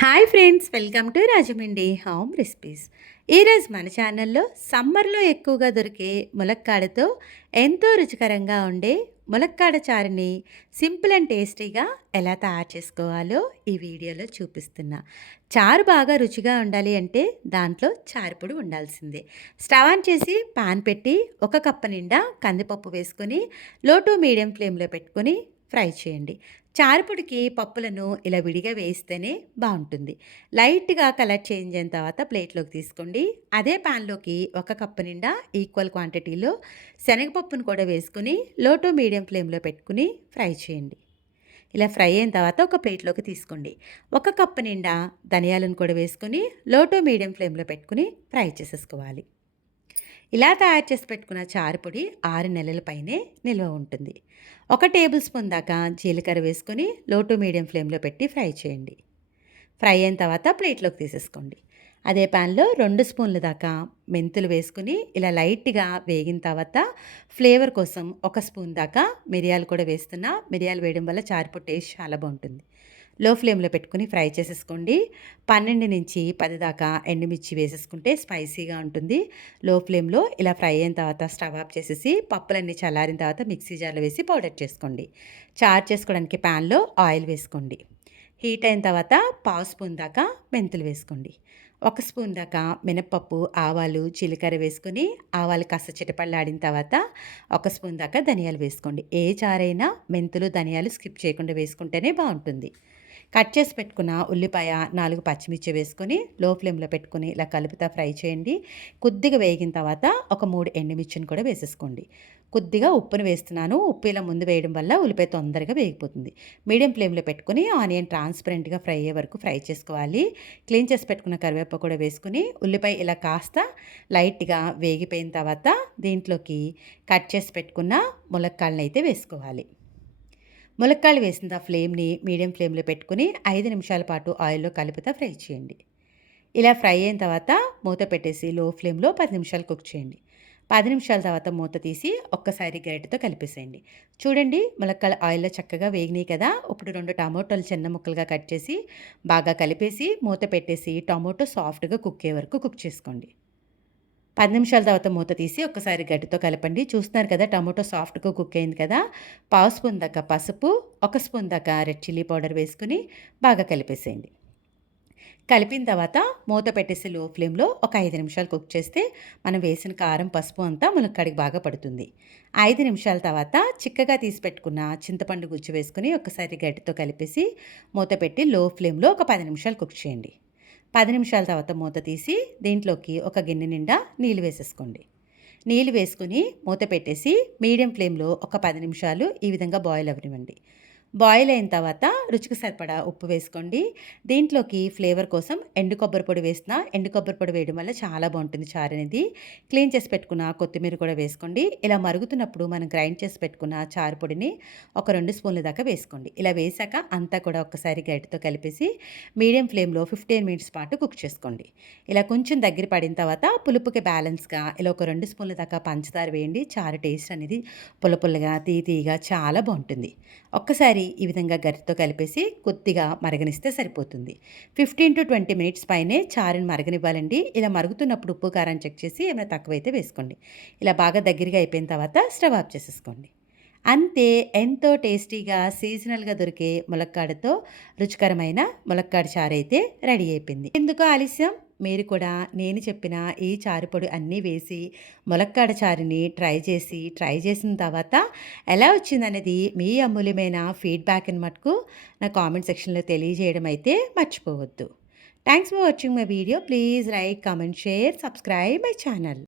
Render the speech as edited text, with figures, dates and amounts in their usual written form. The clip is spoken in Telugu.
Hi friends, welcome to Rajahmundry home recipes. ఈరోజు మన ఛానల్లో సమ్మర్లో ఎక్కువగా దొరికే ములక్కాడతో ఎంతో రుచికరంగా ఉండే ములక్కాడ చారుని సింపుల్ అండ్ టేస్టీగా ఎలా తయారు చేసుకోవాలో ఈ వీడియోలో చూపిస్తున్నా. చారు బాగా రుచిగా ఉండాలి అంటే దాంట్లో చారుపొడి ఉండాల్సిందే. స్టవ్ ఆన్ చేసి పాన్ పెట్టి 1 కప్పు నిండా కందిపప్పు వేసుకొని లో టు మీడియం ఫ్లేమ్లో పెట్టుకొని ఫ్రై చేయండి. చారుపొడికి పప్పులను ఇలా విడిగా వేస్తేనే బాగుంటుంది. లైట్గా కలర్ చేంజ్ అయిన తర్వాత ప్లేట్లోకి తీసుకోండి. అదే ప్యాన్లోకి 1 కప్పు నిండా ఈక్వల్ క్వాంటిటీలో శనగపప్పును కూడా వేసుకుని లో టు మీడియం ఫ్లేమ్లో పెట్టుకుని ఫ్రై చేయండి. ఇలా ఫ్రై అయిన తర్వాత ఒక ప్లేట్లోకి తీసుకోండి. 1 కప్పు నిండా ధనియాలను కూడా వేసుకొని లో టు మీడియం ఫ్లేమ్లో పెట్టుకుని ఫ్రై చేసేసుకోవాలి. ఇలా తయారు చేసి పెట్టుకున్న చారు పొడి 6 నెలల పైనే నిల్వ ఉంటుంది. 1 టేబుల్ స్పూన్ దాకా జీలకర్ర వేసుకొని లో టు మీడియం ఫ్లేమ్లో పెట్టి ఫ్రై చేయండి. ఫ్రై అయిన తర్వాత ప్లేట్లోకి తీసేసుకోండి. అదే ప్యాన్లో 2 స్పూన్ల దాకా మెంతులు వేసుకుని ఇలా లైట్గా వేగిన తర్వాత ఫ్లేవర్ కోసం 1 స్పూన్ దాకా మిరియాలు కూడా వేస్తున్నా. మిరియాలు వేయడం వల్ల చారుపొడి టేస్ట్ చాలా బాగుంటుంది. లో ఫ్లేమ్లో పెట్టుకుని ఫ్రై చేసేసుకోండి. 12 నుంచి 10 దాకా ఎండుమిర్చి వేసేసుకుంటే స్పైసీగా ఉంటుంది. లో ఫ్లేమ్లో ఇలా ఫ్రై అయిన తర్వాత స్టవ్ ఆఫ్ చేసేసి పప్పులన్నీ చల్లారిన తర్వాత మిక్సీ జార్లో వేసి పౌడర్ చేసుకోండి. చారు చేసుకోవడానికి ప్యాన్లో ఆయిల్ వేసుకోండి. హీట్ అయిన తర్వాత పావు స్పూన్ దాకా మెంతులు వేసుకోండి. 1 స్పూన్ దాకా మినప్పప్పు, ఆవాలు, జీలకర్ర వేసుకొని ఆవాలు కాస్త చిటపళ్ళాడిన తర్వాత 1 స్పూన్ దాకా ధనియాలు వేసుకోండి. ఏ చారైనా మెంతులు, ధనియాలు స్కిప్ చేయకుండా వేసుకుంటేనే బాగుంటుంది. కట్ చేసి పెట్టుకున్న ఉల్లిపాయ, 4 పచ్చిమిర్చి వేసుకొని లో ఫ్లేమ్లో పెట్టుకొని ఇలా కలుపుతా ఫ్రై చేయండి. కొద్దిగా వేగిన తర్వాత ఒక 3 ఎండుమిర్చిని కూడా వేసేసుకోండి. కొద్దిగా ఉప్పును వేస్తున్నాను. ఉప్పు ఇలా ముందు వేయడం వల్ల ఉల్లిపాయ తొందరగా వేగిపోతుంది. మీడియం ఫ్లేమ్లో పెట్టుకొని ఆనియన్ ట్రాన్స్పరెంట్గా ఫ్రై అయ్యే వరకు ఫ్రై చేసుకోవాలి. క్లీన్ చేసి పెట్టుకున్న కరివేపాకు కూడా వేసుకుని ఉల్లిపాయ ఇలా కాస్త లైట్గా వేగిపోయిన తర్వాత దీంట్లోకి కట్ చేసి పెట్టుకున్న ములక్కాడలను అయితే వేసుకోవాలి. ములక్కాడలు వేసిన ఫ్లేమ్ని మీడియం ఫ్లేమ్లో పెట్టుకుని 5 నిమిషాల పాటు ఆయిల్లో కలుపుతా ఫ్రై చేయండి. ఇలా ఫ్రై అయిన తర్వాత మూత పెట్టేసి లో ఫ్లేమ్లో 10 నిమిషాలు కుక్ చేయండి. 10 నిమిషాల తర్వాత మూత తీసి ఒక్కసారి గరిటెతో కలిపేసేయండి. చూడండి, ములక్కాడలు ఆయిల్లో చక్కగా వేగినాయి కదా. ఇప్పుడు 2 టమాటోలు చిన్న ముక్కలుగా కట్ చేసి బాగా కలిపేసి మూత పెట్టేసి టమాటో సాఫ్ట్గా కుక్ అయ్యే వరకు కుక్ చేసుకోండి. 10 నిమిషాల తర్వాత మూత తీసి ఒక్కసారి గట్టితో కలపండి. చూస్తున్నారు కదా, టమాటో సాఫ్ట్గా కుక్ అయింది కదా. పావు స్పూన్ దాకా పసుపు, 1 స్పూన్ దాకా రెడ్ చిల్లీ పౌడర్ వేసుకుని బాగా కలిపేసేయండి. కలిపిన తర్వాత మూత పెట్టేసి లో ఫ్లేమ్లో ఒక 5 నిమిషాలు కుక్ చేస్తే మనం వేసిన కారం, పసుపు అంతా ములక్కాడికి బాగా పడుతుంది. 5 నిమిషాల తర్వాత చిక్కగా తీసి పెట్టుకున్న చింతపండు గుజ్జు వేసుకుని ఒకసారి గట్టితో కలిపేసి మూత పెట్టి లో ఫ్లేమ్లో ఒక 10 నిమిషాలు కుక్ చేయండి. 10 నిమిషాల తర్వాత మూత తీసి దీంట్లోకి ఒక గిన్నె నిండా నీళ్ళు వేసేసుకోండి. నీళ్ళు వేసుకుని మూత పెట్టేసి మీడియం ఫ్లేమ్లో ఒక 10 నిమిషాలు ఈ విధంగా బాయిల్ అవ్వనివ్వండి. బాయిల్ అయిన తర్వాత రుచికి సరిపడా ఉప్పు వేసుకోండి. దీంట్లోకి ఫ్లేవర్ కోసం ఎండు కొబ్బరి పొడి వేసిన, ఎండు కొబ్బరి పొడి వేయడం వల్ల చాలా బాగుంటుంది చారు అనేది. క్లీన్ చేసి పెట్టుకున్న కొత్తిమీర కూడా వేసుకోండి. ఇలా మరుగుతున్నప్పుడు మనం గ్రైండ్ చేసి పెట్టుకున్న చారు పొడిని ఒక 2 స్పూన్ల దాకా వేసుకోండి. ఇలా వేసాక అంతా కూడా ఒక్కసారి గరిటెతో కలిపేసి మీడియం ఫ్లేమ్లో 15 మినిట్స్ పాటు కుక్ చేసుకోండి. ఇలా కొంచెం దగ్గర పడిన తర్వాత పులుపుకి బ్యాలెన్స్గా ఇలా ఒక 2 స్పూన్ల దాకా పంచదార వేయండి. చారు టేస్ట్ అనేది పుల్లపుల్లగా, తీయగా చాలా బాగుంటుంది. ఒక్కసారి ఈ విధంగా గరిటెతో కలిపేసి కొద్దిగా మరగనిస్తే సరిపోతుంది. 15-20 మినిట్స్ పైనే చారుని మరగనివ్వాలండి. ఇలా మరుగుతున్నప్పుడు ఉప్పు, కారం చెక్ చేసి ఏమైనా తక్కువైతే వేసుకోండి. ఇలా బాగా దగ్గరగా అయిపోయిన తర్వాత స్టవ్ ఆఫ్ చేసేసుకోండి. అంతే, ఎంతో టేస్టీగా సీజనల్గా దొరికే ములక్కాడతో రుచికరమైన ములక్కాడ చారు అయితే రెడీ అయిపోయింది. ఎందుకు ఆలస్యం, మీరు కూడా నేను చెప్పిన ఈ చారు పొడి అన్నీ వేసి ములక్కాడ చారుని ట్రై చేసిన తర్వాత ఎలా వచ్చిందనేది మీ అమూల్యమైన ఫీడ్బ్యాక్ని మటుకు నా కామెంట్ సెక్షన్లో తెలియజేయడం అయితే మర్చిపోవద్దు. Thanks for watching my video. Please like, comment, share, subscribe my channel.